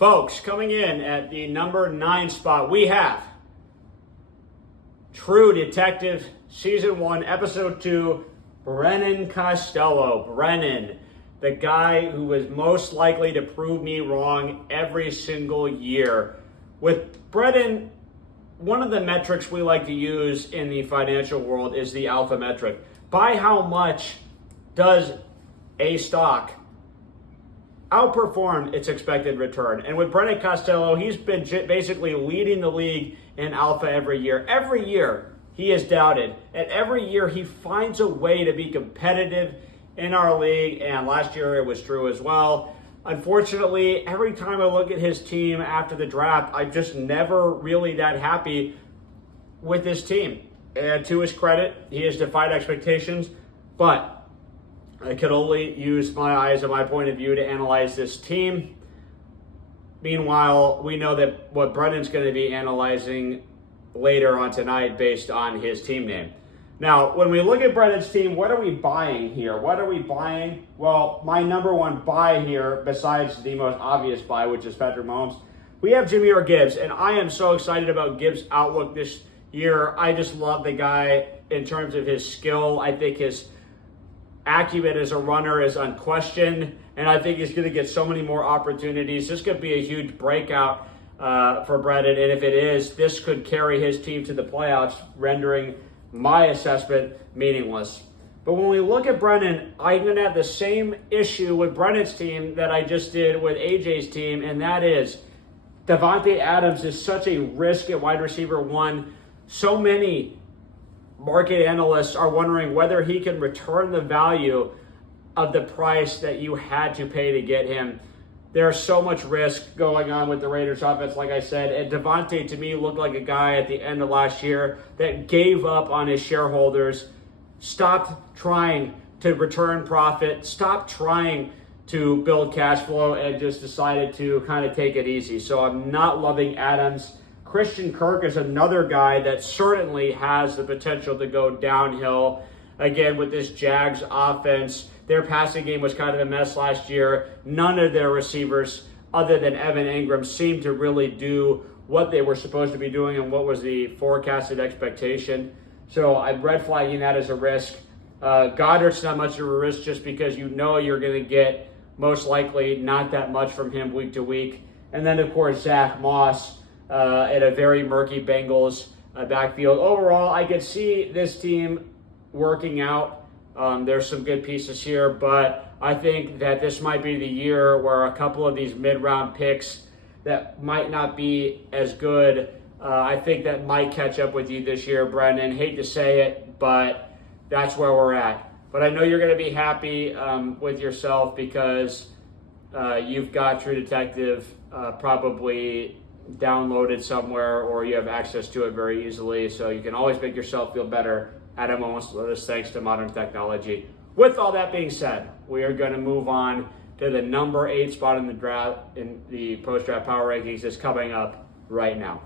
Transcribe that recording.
Folks, coming in at the number 9 spot, we have True Detective Season 1, Episode 2, Brennan Costello. Brennan, the guy who was most likely to prove me wrong every single year. With Brennan, one of the metrics we like to use in the financial world is the alpha metric. By how much does a stock outperformed its expected return? And with Brennan Costello, he's been basically leading the league in alpha every year. Every year he is doubted, and every year he finds a way to be competitive in our league, and last year it was true as well. Unfortunately, every time I look at his team after the draft, I'm just never really that happy with his team. And to his credit, he has defied expectations, but I could only use my eyes and my point of view to analyze this team. Meanwhile, we know that what Brennan's going to be analyzing later on tonight based on his team name. Now, when we look at Brennan's team, what are we buying here? What are we buying? Well, my number one buy here, besides the most obvious buy, which is Patrick Mahomes, we have Jahmyr Gibbs, and I am so excited about Gibbs' outlook this year. I just love the guy in terms of his skill. I think his acumen as a runner is unquestioned, and I think he's going to get so many more opportunities. This could be a huge breakout for Brennan, and if it is, this could carry his team to the playoffs, rendering my assessment meaningless. But when we look at Brennan, I'm going to have the same issue with Brennan's team that I just did with AJ's team, and that is Davante Adams is such a risk at wide receiver 1. So many market analysts are wondering whether he can return the value of the price that you had to pay to get him. There's so much risk going on with the Raiders offense, like I said, and Davante to me looked like a guy at the end of last year that gave up on his shareholders, stopped trying to return profit, stopped trying to build cash flow, and just decided to kind of take it easy. So I'm not loving Adams. Christian Kirk is another guy that certainly has the potential to go downhill. Again, with this Jags offense, their passing game was kind of a mess last year. None of their receivers, other than Evan Ingram, seemed to really do what they were supposed to be doing and what was the forecasted expectation. So I'm red flagging that as a risk. Goddard's not much of a risk just because you know you're going to get most likely not that much from him week to week. And then, of course, Zach Moss at a very murky Bengals backfield. Overall, I could see this team working out. There's some good pieces here, but I think that this might be the year where a couple of these mid-round picks that might not be as good, I think that might catch up with you this year, Brendan. Hate to say it, but that's where we're at. But I know you're going to be happy with yourself because you've got True Detective probably downloaded somewhere, or you have access to it very easily, so you can always make yourself feel better at a moment's notice thanks to modern technology. With all that being said, we are going to move on to the number 8 spot in the draft, in the post-draft power rankings is coming up right now.